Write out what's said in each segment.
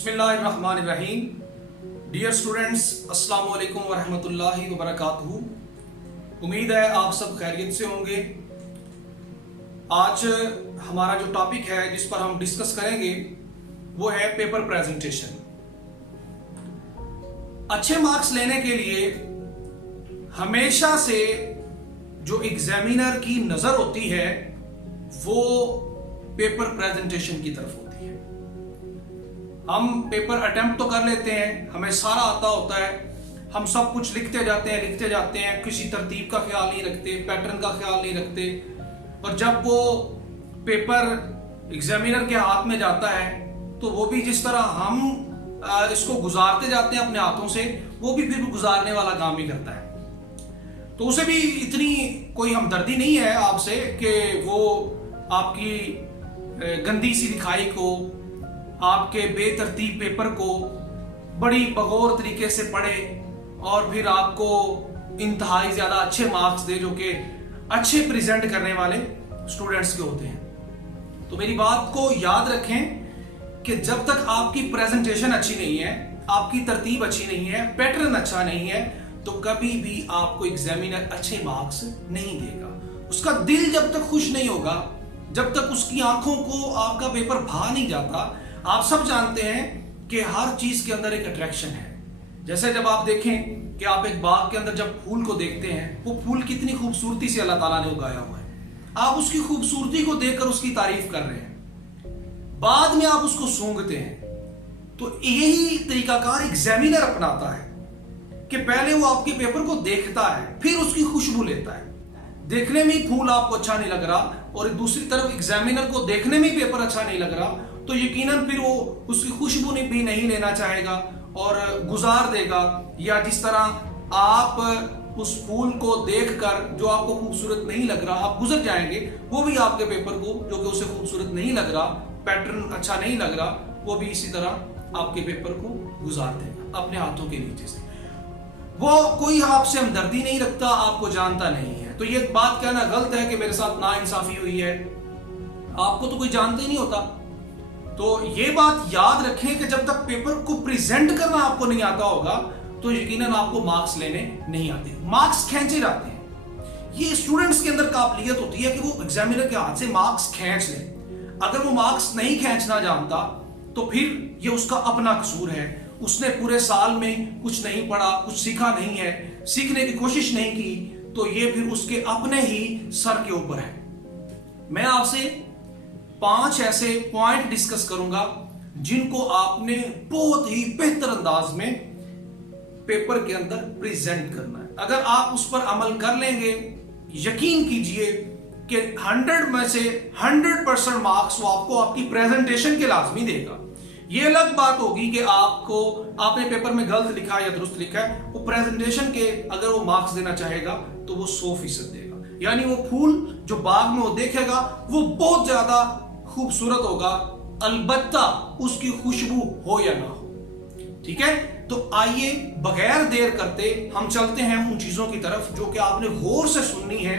बिस्मिल्लाहिर्रहमानिर्रहीम। Dear students, अस्सलाम वालेकुम वरहमतुल्लाहि वबरकातुहू। उम्मीद है आप सब खैरियत से होंगे। आज हमारा जो टॉपिक है जिस पर हम डिस्कस करेंगे वो है पेपर प्रेजेंटेशन। अच्छे मार्क्स लेने के लिए हमेशा से जो एग्जामिनर की नजर होती है वो पेपर प्रेजेंटेशन की तरफ होती है। हम पेपर अटेम्प्ट तो कर लेते हैं, हमें सारा आता होता है, हम सब कुछ लिखते जाते हैं, किसी तरतीब का ख्याल नहीं रखते, पैटर्न का ख्याल नहीं रखते। और जब वो पेपर एग्जामिनर के हाथ में जाता है तो वो भी जिस तरह हम इसको गुजारते जाते हैं अपने हाथों से, वो भी फिर गुजारने वाला काम ही करता है। तो उसे भी इतनी कोई हमदर्दी नहीं है आपसे कि वो आपकी गंदी सी लिखाई को, आपके बेतरतीब पेपर को बड़ी बगौर तरीके से पढ़े और फिर आपको इंतहाई ज्यादा अच्छे मार्क्स दे जो कि अच्छे प्रेजेंट करने वाले स्टूडेंट्स के होते हैं। तो मेरी बात को याद रखें कि जब तक आपकी प्रेजेंटेशन अच्छी नहीं है, आपकी तरतीब अच्छी नहीं है, पैटर्न अच्छा नहीं है, तो कभी भी आपको एग्जामिनर अच्छे मार्क्स नहीं देगा। उसका दिल जब तक खुश नहीं होगा, जब तक उसकी आंखों को आपका पेपर भा नहीं जाता। आप सब जानते हैं कि हर चीज के अंदर एक अट्रैक्शन है। जैसे जब आप देखें कि आप एक बाग के अंदर जब फूल को देखते हैं, वो फूल कितनी खूबसूरती से अल्लाह ताला ने उगाया हुआ है, आप उसकी खूबसूरती को देखकर उसकी तारीफ कर रहे हैं, बाद में आप उसको सूंघते हैं। तो यही तरीकाकार एग्जामिनर अपनाता है कि पहले वो आपके पेपर को देखता है, फिर उसकी खुशबू लेता है। देखने में फूल आपको अच्छा नहीं लग रहा और दूसरी तरफ एग्जामिनर को देखने में पेपर अच्छा नहीं लग रहा, तो यकीनन फिर वो उसकी खुशबू भी नहीं लेना चाहेगा और गुजार देगा। या जिस तरह आप उस फूल को देखकर जो आपको खूबसूरत नहीं लग रहा आप गुजर जाएंगे, वो भी आपके पेपर को जो कि उसे खूबसूरत नहीं लग रहा, पैटर्न अच्छा नहीं लग रहा, वो भी इसी तरह आपके पेपर को गुजार देगा अपने हाथों के नीचे से। वो कोई आपसे हमदर्दी नहीं रखता, आपको जानता नहीं है। तो ये बात कहना गलत है कि मेरे साथ नाइंसाफी हुई है, आपको तो कोई जानता ही नहीं होता। तो ये बात याद रखें कि जब तक पेपर को प्रेजेंट करना आपको नहीं आता होगा तो यकीनन आपको मार्क्स लेने नहीं आते, मार्क्स खींचे जाते हैं। ये स्टूडेंट्स के अंदर काबिलियत होती है कि वो एग्जामिनर के हाथ से मार्क्स खींच ले। अगर वो मार्क्स नहीं खींचना जानता तो फिर ये उसका अपना कसूर है। उसने पूरे साल में कुछ नहीं पढ़ा, कुछ सीखा नहीं है, सीखने की कोशिश नहीं की, तो ये फिर उसके अपने ही सर के ऊपर है। मैं आपसे 5 ऐसे पॉइंट डिस्कस करूंगा जिनको आपने बहुत ही बेहतर अंदाज में पेपर के अंदर प्रेजेंट करना है। अगर आप उस पर अमल कर लेंगे, यकीन कीजिए कि 100 में से 100% मार्क्स वो आपको आपकी प्रेजेंटेशन के लाजमी देगा। ये अलग बात होगी कि आपने पेपर में गलत लिखा या दुरुस्त लिखा है, वो प्रेजेंटेशन के अगर वो मार्क्स देना चाहेगा तो वो 100% देगा। यानी वो फूल जो बाग में वो देखेगा वो बहुत ज्यादा खूबसूरत होगा, अलबत्ता उसकी खुशबू हो या ना हो। ठीक है, तो आइए बगैर देर करते हम चलते हैं उन चीजों की तरफ जो कि आपने गौर से सुननी है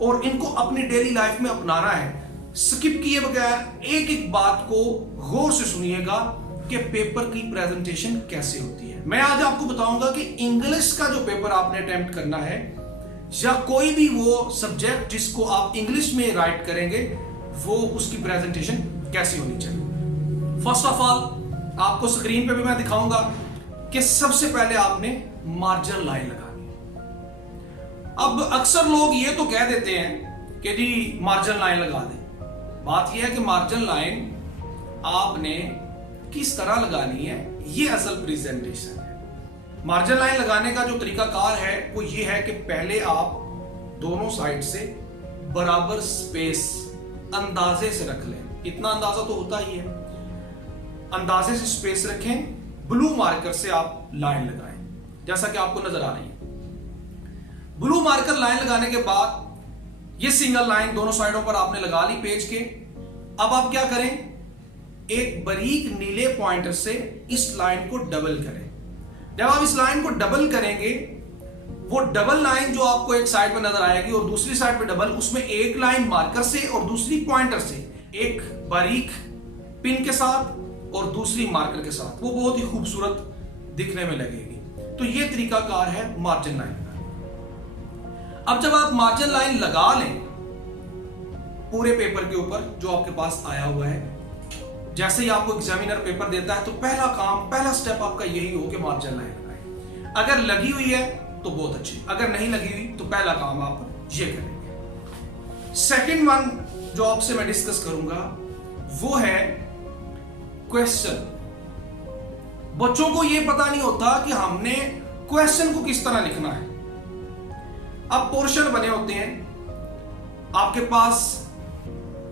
और इनको अपनी डेली लाइफ में अपनाना है। स्किप किए बगैर एक एक बात को गौर से सुनिएगा कि पेपर की प्रेजेंटेशन कैसे होती है। मैं आज आपको बताऊंगा कि इंग्लिश का जो पेपर आपने अटेम्प्ट करना है या कोई भी वो सब्जेक्ट जिसको आप इंग्लिश में राइट करेंगे, वो उसकी प्रेजेंटेशन कैसी होनी चाहिए। फर्स्ट ऑफ ऑल आपको स्क्रीन पे भी मैं दिखाऊंगा कि सबसे पहले आपने मार्जिन लाइन लगानी है। अब अक्सर लोग ये तो कह देते हैं कि जी मार्जिन लाइन लगा दें। बात यह है कि मार्जिन लाइन आपने किस तरह लगानी है, ये असल प्रेजेंटेशन है। मार्जिन लाइन लगाने का जो तरीकाकार है वो ये है कि पहले आप दोनों साइड से बराबर स्पेस अंदाजे से रख लें। इतना अंदाजा तो होता ही है, अंदाजे से स्पेस रखें। ब्लू मार्कर से आप लाइन लगाएं जैसा कि आपको नजर आ रही है। ब्लू मार्कर लाइन लगाने के बाद ये सिंगल लाइन दोनों साइडों पर आपने लगा ली पेज के। अब आप क्या करें, एक बारीक नीले पॉइंटर से इस लाइन को डबल करें। जब आप इस लाइन को डबल करेंगे, वो डबल लाइन जो आपको एक साइड पे नजर आएगी और दूसरी साइड पे डबल, उसमें एक लाइन मार्कर से और दूसरी पॉइंटर से एक बारीक पिन के साथ और दूसरी मार्कर के साथ, वो बहुत ही खूबसूरत दिखने में लगेगी। तो ये तरीकाकार है मार्जिन लाइन लगाने। अब जब आप मार्जिन लाइन लगा लें पूरे पेपर के ऊपर जो आपके पास आया हुआ है, जैसे ही आपको एग्जामिनर पेपर देता है तो पहला स्टेप आपका यही हो कि मार्जिन लाइन लगाएं। अगर लगी हुई है तो बहुत अच्छी, अगर नहीं लगी हुई तो पहला काम आप ये करेंगे। सेकंड वन जो आपसे मैं डिस्कस करूंगा वो है क्वेश्चन। बच्चों को यह पता नहीं होता कि हमने क्वेश्चन को किस तरह लिखना है। अब पोर्शन बने होते हैं आपके पास,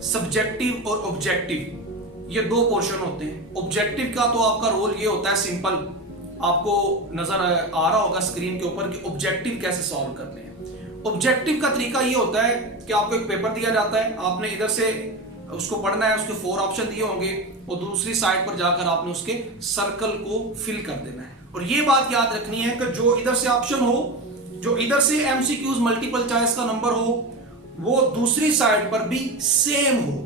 सब्जेक्टिव और ऑब्जेक्टिव, ये दो पोर्शन होते हैं। ऑब्जेक्टिव का तो आपका रोल ये होता है सिंपल, आपको नजर आ रहा होगा स्क्रीन के ऊपर कि ऑब्जेक्टिव कैसे सॉल्व करने हैं। ऑब्जेक्टिव का तरीका ये होता है कि आपको एक पेपर दिया जाता है, आपने इधर से उसको पढ़ना है, उसके 4 ऑप्शन दिए होंगे और दूसरी साइड पर जाकर आपने उसके सर्कल को फिल कर देना है। और ये बात याद रखनी है कि जो इधर से ऑप्शन हो, जो इधर से एमसीक्यूज मल्टीपल चॉइस का नंबर हो, वो दूसरी साइड पर भी सेम हो।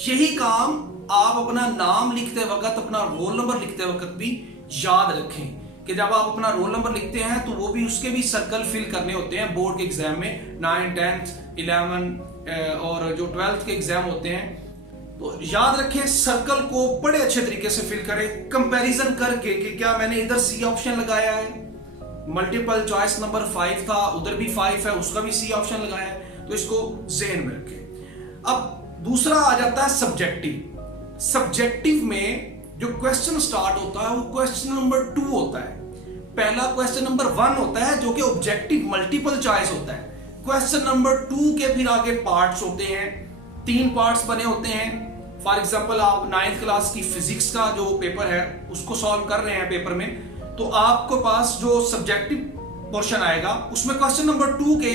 यही काम आप अपना नाम लिखते वक्त, अपना रोल नंबर लिखते वक्त भी याद रखें कि जब आप अपना रोल नंबर लिखते हैं तो वो भी उसके भी सर्कल फिल करने होते हैं। बोर्ड के एग्जाम में 9, 10, 11 और जो 12th के एग्जाम होते हैं, तो याद रखें सर्कल को बड़े अच्छे तरीके से फिल करें, कंपैरिजन करके कि क्या मैंने इधर सी ऑप्शन लगाया है, मल्टीपल चॉइस नंबर 5 था, उधर भी 5 है, उसका भी सी ऑप्शन लगाया है, तो इसको ज़हन में रखें। अब दूसरा आ जाता है सब्जेक्टिव। सब्जेक्टिव में जो क्वेश्चन स्टार्ट होता है वो क्वेश्चन नंबर 2 होता है। पहला क्वेश्चन नंबर 1 होता है जो कि ऑब्जेक्टिव मल्टीपल चॉइस होता है। क्वेश्चन नंबर 2 के फिर आगे पार्ट्स होते हैं, 3 पार्ट्स बने होते हैं। फॉर एग्जांपल आप 9th क्लास की फिजिक्स का जो पेपर है उसको सॉल्व कर रहे हैं पेपर में, तो आपके पास जो सब्जेक्टिव पोर्शन आएगा उसमें क्वेश्चन नंबर 2 के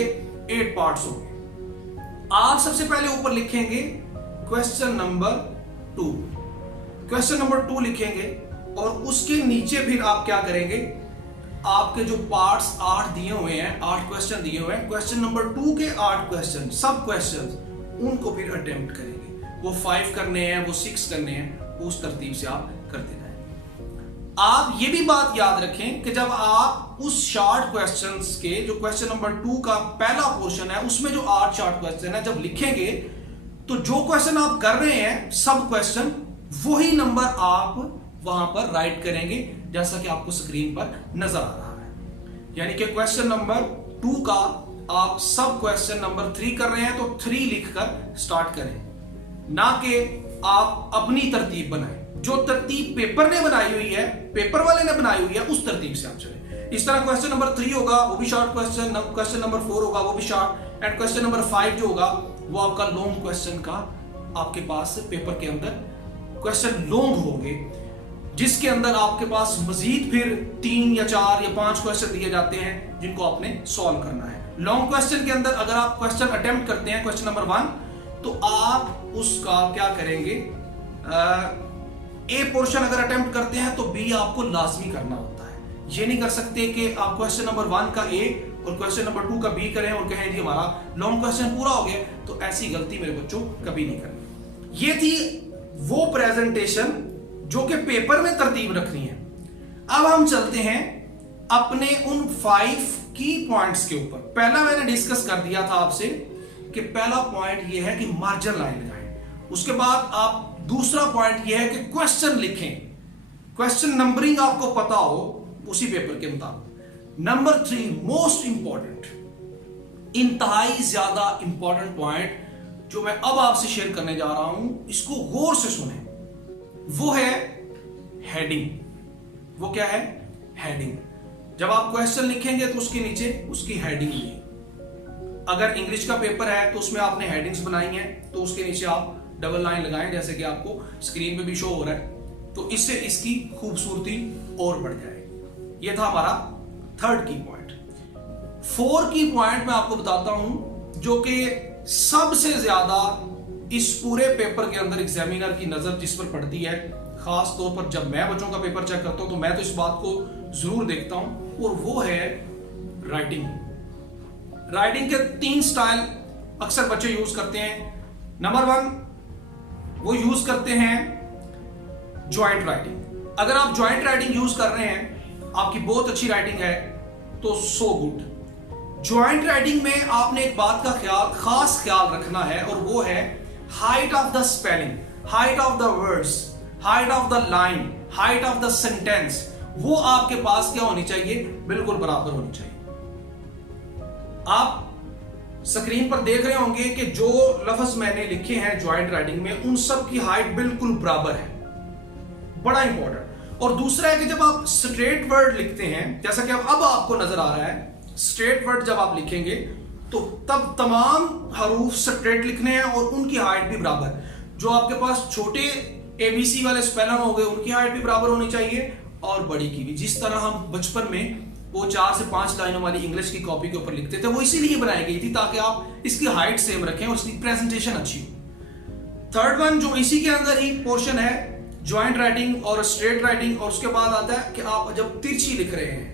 8 पार्ट्स होंगे। आप सबसे पहले ऊपर लिखेंगे क्वेश्चन नंबर 2, क्वेश्चन नंबर 2 लिखेंगे और उसके नीचे फिर आप क्या करेंगे, आपके जो पार्ट्स 8 दिए हुए हैं, 8 क्वेश्चन दिए हुए हैं, क्वेश्चन नंबर 2 के 8 क्वेश्चन, सब क्वेश्चन उनको फिर अटेम्प्ट करेंगे। वो 5 करने हैं, वो 6 करने हैं, उस तरतीब से आप करते जाएं। आप ये भी बात याद रखें कि जब आप उस शॉर्ट क्वेश्चंस के जो क्वेश्चन नंबर 2 का पहला पोर्शन है उसमें जो 8 शॉर्ट क्वेश्चन है जब लिखेंगे तो जो क्वेश्चन आप कर रहे हैं सब क्वेश्चन वही नंबर आप वहां पर राइट करेंगे जैसा कि आपको स्क्रीन पर नजर आ रहा है। यानी कि क्वेश्चन नंबर 2 का आप सब क्वेश्चन नंबर 3 कर रहे हैं तो 3 लिखकर स्टार्ट करें, ना कि आप अपनी तरतीब बनाएं। जो तरतीब पेपर ने बनाई हुई है, पेपर वाले ने बनाई हुई है, उस तरतीब से आप चलें। इस तरह क्वेश्चन नंबर 3 होगा वो भी शॉर्ट क्वेश्चन, क्वेश्चन नंबर 4 होगा वो भी शॉर्ट, एंड क्वेश्चन नंबर 5 जो होगा वो आपका लॉन्ग क्वेश्चन का आपके पास पेपर के अंदर क्वेश्चन लॉन्ग होंगे, जिसके अंदर आपके पास मजीद फिर 3 या 4 या 5 क्वेश्चन दिए जाते हैं जिनको आपने सॉल्व करना है। लॉन्ग क्वेश्चन के अंदर अगर आप क्वेश्चन अटेम्प्ट करते हैं क्वेश्चन नंबर 1, तो आप उसका क्या करेंगे, ए पोर्शन अगर अटेम्प्ट करते हैं तो बी आपको लाजमी करना होता है। ये नहीं कर सकते कि आप क्वेश्चन नंबर 1 का ए और क्वेश्चन नंबर 2 का बी करें और कहें जी हमारा लॉन्ग क्वेश्चन पूरा हो गया, तो ऐसी गलती मेरे बच्चों कभी नहीं करनी। ये थी वो प्रेजेंटेशन जो कि पेपर में तरतीब रखनी है। अब हम चलते हैं अपने उन 5 की पॉइंट्स के ऊपर। पहला मैंने डिस्कस कर दिया था आपसे कि पहला पॉइंट यह है कि मार्जिन लाइन लगाएं। उसके बाद आप दूसरा पॉइंट यह है कि क्वेश्चन लिखें, क्वेश्चन नंबरिंग आपको पता हो उसी पेपर के मुताबिक। नंबर 3 मोस्ट इंपॉर्टेंट, इंतहाई ज्यादा इंपॉर्टेंट पॉइंट जो मैं अब आपसे शेयर करने जा रहा हूं, इसको गौर से सुने, वो है हेडिंग। वो क्या है? हेडिंग। जब आप क्वेश्चन लिखेंगे तो उसके नीचे उसकी हेडिंग लिखिए। अगर इंग्लिश का पेपर है तो उसमें आपने हेडिंग्स बनाई हैं तो उसके नीचे आप डबल लाइन लगाएं, जैसे कि आपको स्क्रीन पे भी शो हो रहा है, तो इससे इसकी खूबसूरती और बढ़ जाएगी। ये था हमारा 3rd की पॉइंट। 4 की पॉइंट मैं आपको बताता हूं जो कि सबसे ज्यादा इस पूरे पेपर के अंदर एग्जामिनर की नजर जिस पर पड़ती है, खास तौर पर जब मैं बच्चों का पेपर चेक करता हूं तो मैं तो इस बात को जरूर देखता हूं, और वो है राइटिंग। राइटिंग के 3 स्टाइल अक्सर बच्चे यूज करते हैं। नंबर 1 वो यूज करते हैं ज्वाइंट राइटिंग। अगर आप ज्वाइंट राइटिंग यूज कर रहे हैं, आपकी बहुत अच्छी राइटिंग है, तो सो गुड। ज्वाइंट राइटिंग में आपने एक बात का खास ख्याल रखना है, और वो है height of the spelling, height of the words, height of the line, height of the sentence, वो आपके पास क्या होनी चाहिए, बिल्कुल बराबर होनी चाहिए। आप स्क्रीन पर देख रहे होंगे कि जो लफ्ज मैंने लिखे हैं ज्वाइंट राइटिंग में, उन सब की हाइट बिल्कुल बराबर है, बड़ा इंपॉर्टेंट। और दूसरा है कि जब आप स्ट्रेट वर्ड लिखते हैं, जैसा कि अब आपको नजर आ रहा है, स्ट्रेट वर्ड जब आप लिखेंगे तो तब तमाम हरूफ स्ट्रेट लिखने हैं और उनकी हाइट भी बराबर। जो आपके पास छोटे एबीसी वाले स्पेलर हो गए, उनकी हाइट भी बराबर होनी चाहिए, और बड़ी की भी। जिस तरह हम बचपन में वो 4 से 5 लाइनों वाली इंग्लिश की कॉपी के ऊपर लिखते थे, वो इसीलिए बनाई गई थी ताकि आप इसकी हाइट सेम रखें और इसकी प्रेजेंटेशन अच्छी हो। थर्ड वन जो इसी के अंदर ही पोर्शन है, ज्वाइंट राइटिंग और स्ट्रेट राइटिंग, और उसके बाद आता है कि आप जब तिरछी लिख रहे हैं,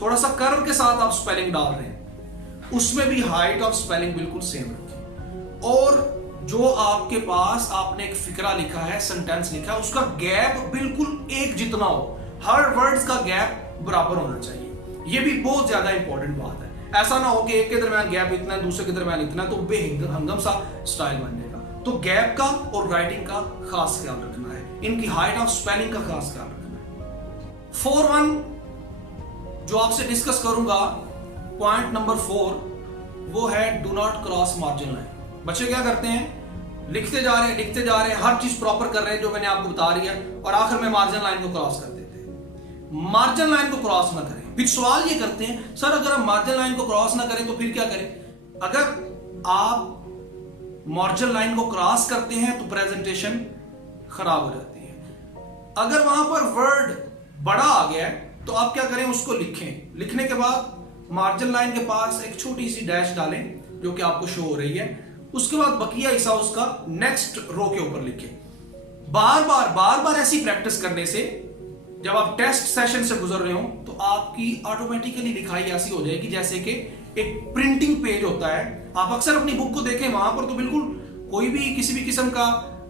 थोड़ा सा कर्व के साथ आप स्पेलिंग डाल रहे हैं, उसमें भी हाइट ऑफ स्पेलिंग बिल्कुल सेम रखें। और जो आपके पास आपने एक फिक्रा लिखा है, सेंटेंस लिखा है, उसका गैप बिल्कुल एक जितना हो, हर वर्ड्स का गैप बराबर होना चाहिए। ये भी बहुत ज्यादा इंपॉर्टेंट बात है। ऐसा ना हो कि एक के दरमियान गैप इतना है, दूसरे के दरमियान इतना है, तो बेहंगम सा स्टाइल बन जाएगा। तो गैप का और राइटिंग का खास ख्याल रखना है, इनकी हाइट ऑफ स्पेलिंग का खास ख्याल रखना है। 4-1 जो आपसे डिस्कस करूंगा, पॉइंट नंबर 4, वो है do not cross margin line. बच्चे क्या करते हैं, लिखते जा रहे हैं, हर चीज प्रॉपर कर रहे हैं जो मैंने आपको बता रही है, और आखिर में मार्जिन लाइन को क्रॉस कर देते हैं। मार्जिन लाइन को क्रॉस ना करें। फिर सवाल ये करते हैं, सर अगर हम मार्जिन लाइन को क्रॉस ना करें तो फिर क्या करें? अगर आप मार्जिन लाइन को क्रॉस करते हैं तो प्रेजेंटेशन खराब हो जाती है। अगर वहां पर वर्ड बड़ा आ गया है तो आप क्या करें, उसको लिखें। लिखने के बाद मार्जिन लाइन के पास एक छोटी सी डैश डालें जो कि आपको शो हो रही है, उसके बाद बकिया हिस्सा उसका नेक्स्ट रो के ऊपर लिखें। बार बार ऐसी प्रैक्टिस करने से जब आप टेस्ट सेशन से गुजर रहे हो तो आपकी ऑटोमेटिकली लिखाई ऐसी हो जाएगी जैसे कि एक प्रिंटिंग पेज होता है। आप अक्सर अपनी बुक को देखें, वहां पर तो बिल्कुल कोई भी किसी भी किस्म का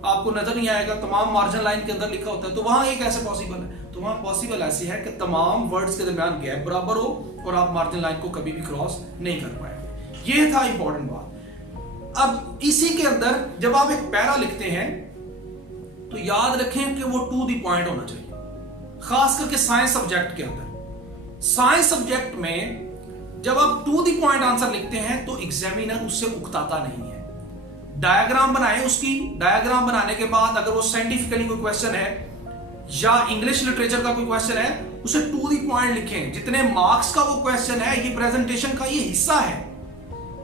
आपको नजर नहीं आएगा, तमाम मार्जिन लाइन के अंदर लिखा होता है। तो वहां एक ऐसे पॉसिबल है, तो वहां पॉसिबल ऐसी है कि तमाम वर्ड्स के दरमियान गैप बराबर हो और आप मार्जिन लाइन को कभी भी क्रॉस नहीं कर पाएंगे। ये था इंपॉर्टेंट बात। अब इसी के अंदर जब आप एक पैरा लिखते हैं तो याद रखें कि वो टू द पॉइंट होना चाहिए, खास करके साइंस सब्जेक्ट के अंदर। साइंस सब्जेक्ट में जब आप टू द पॉइंट आंसर लिखते हैं तो एग्जामिनर उससे उकताता नहीं है। डायग्राम बनाए, उसकी डायग्राम बनाने के बाद अगर वो साइंटिफिकली कोई क्वेश्चन है या इंग्लिश लिटरेचर का कोई क्वेश्चन है, उसे टू द पॉइंट लिखें। जितने मार्क्स का वो क्वेश्चन है, ये प्रेजेंटेशन का ये हिस्सा है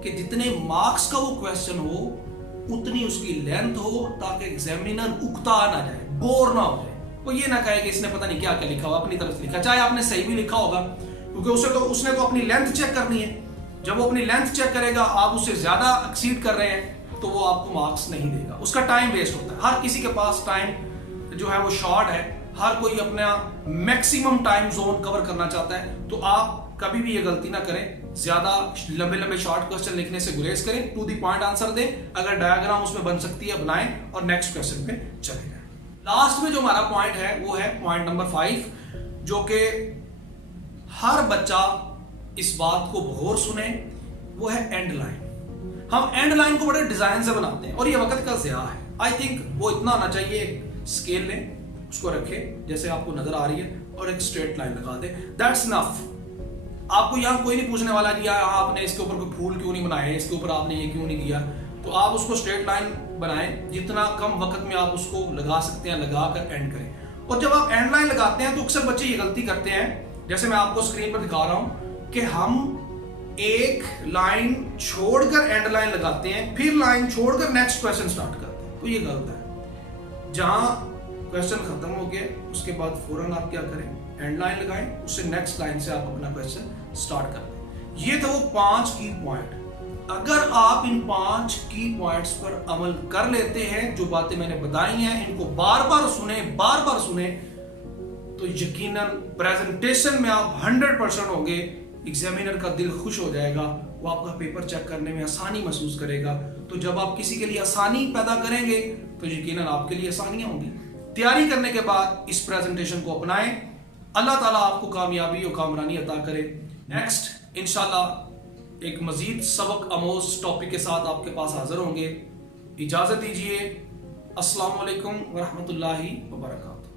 कि जितने मार्क्स का वो क्वेश्चन हो उतनी उसकी लेंथ हो, ताकि एग्जामिनर उकता ना जाए, बोर ना हो जाए। वो ये ना कहे कि इसने पता नहीं क्या क्या लिखा हुआ, अपनी तरफ से लिखा, चाहे आपने सही भी लिखा होगा, क्योंकि उसने तो अपनी लेंथ चेक करनी है। जब वो अपनी लेंथ चेक करेगा, आप उससे ज्यादा एक्सीड कर रहे हैं तो वो आपको मार्क्स नहीं देगा, उसका टाइम वेस्ट होता है। हर किसी के पास टाइम जो है वो शॉर्ट है, हर कोई अपना मैक्सिमम टाइम जोन कवर करना चाहता है। तो आप कभी भी ये गलती ना करें, ज्यादा लंबे लंबे शॉर्ट क्वेश्चन लिखने से गुरेज करें, टू द पॉइंट आंसर दें। अगर डायग्राम उसमें बन सकती है बनाएं और नेक्स्ट क्वेश्चन पे चले जाएं। लास्ट में जो हमारा पॉइंट है वो है पॉइंट नंबर 5, जो कि हर बच्चा इस बात को गौर सुने, वो है एंड लाइन। हम एंड लाइन को बड़े डिजाइन से बनाते हैं और ये वक्त का ज़िया है। आई थिंक वो इतना आना चाहिए, स्केल लें, उसको रखें जैसे आपको नजर आ रही है और एक स्ट्रेट लाइन लगा दें, दैट्स इनफ। आपको यहाँ कोई नहीं पूछने वाला कि यार आपने इसके ऊपर कोई फूल क्यों नहीं बनाए, इसके ऊपर आपने ये क्यों नहीं किया। तो आप उसको स्ट्रेट लाइन बनाएं, जितना कम वक्त में आप उसको लगा सकते हैं लगा कर एंड करें। और जब आप एंड लाइन लगाते हैं तो अक्सर बच्चे ये गलती करते हैं, जैसे मैं आपको स्क्रीन पर दिखा रहा हूं कि हम एक लाइन छोड़कर एंड लाइन लगाते हैं, फिर लाइन छोड़कर नेक्स्ट क्वेश्चन स्टार्ट करते हैं। तो ये गलत है। जहां क्वेश्चन खत्म हो गया उसके बाद फौरन आप क्या करें, एंड लाइन लगाएं, उससे नेक्स्ट लाइन से आप अपना क्वेश्चन स्टार्ट कर दें। ये था वो 5 की पॉइंट। अगर आप इन 5 की पॉइंट्स पर अमल कर लेते हैं, जो बातें मैंने बताई हैं, इनको बार बार सुने, तो यकीनन प्रेजेंटेशन में आप 100% होंगे। एग्जामिनर का दिल खुश हो जाएगा, वो आपका पेपर चेक करने में आसानी महसूस करेगा। तो जब आप किसी के लिए आसानी पैदा करेंगे तो यकीनन आपके लिए आसानियां होंगी। तैयारी करने के बाद इस प्रेजेंटेशन को अपनाएं। अल्लाह ताला आपको कामयाबी और कामरानी अता करे। नेक्स्ट इंशाल्लाह एक मजीद सबक आमोज टॉपिक के साथ आपके पास हाजिर होंगे। इजाजत दीजिए। अस्सलाम वालेकुम व रहमतुल्लाहि व बरकातहू।